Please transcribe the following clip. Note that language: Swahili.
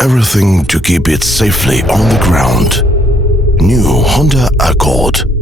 everything to keep it safely on the ground. New Honda Accord.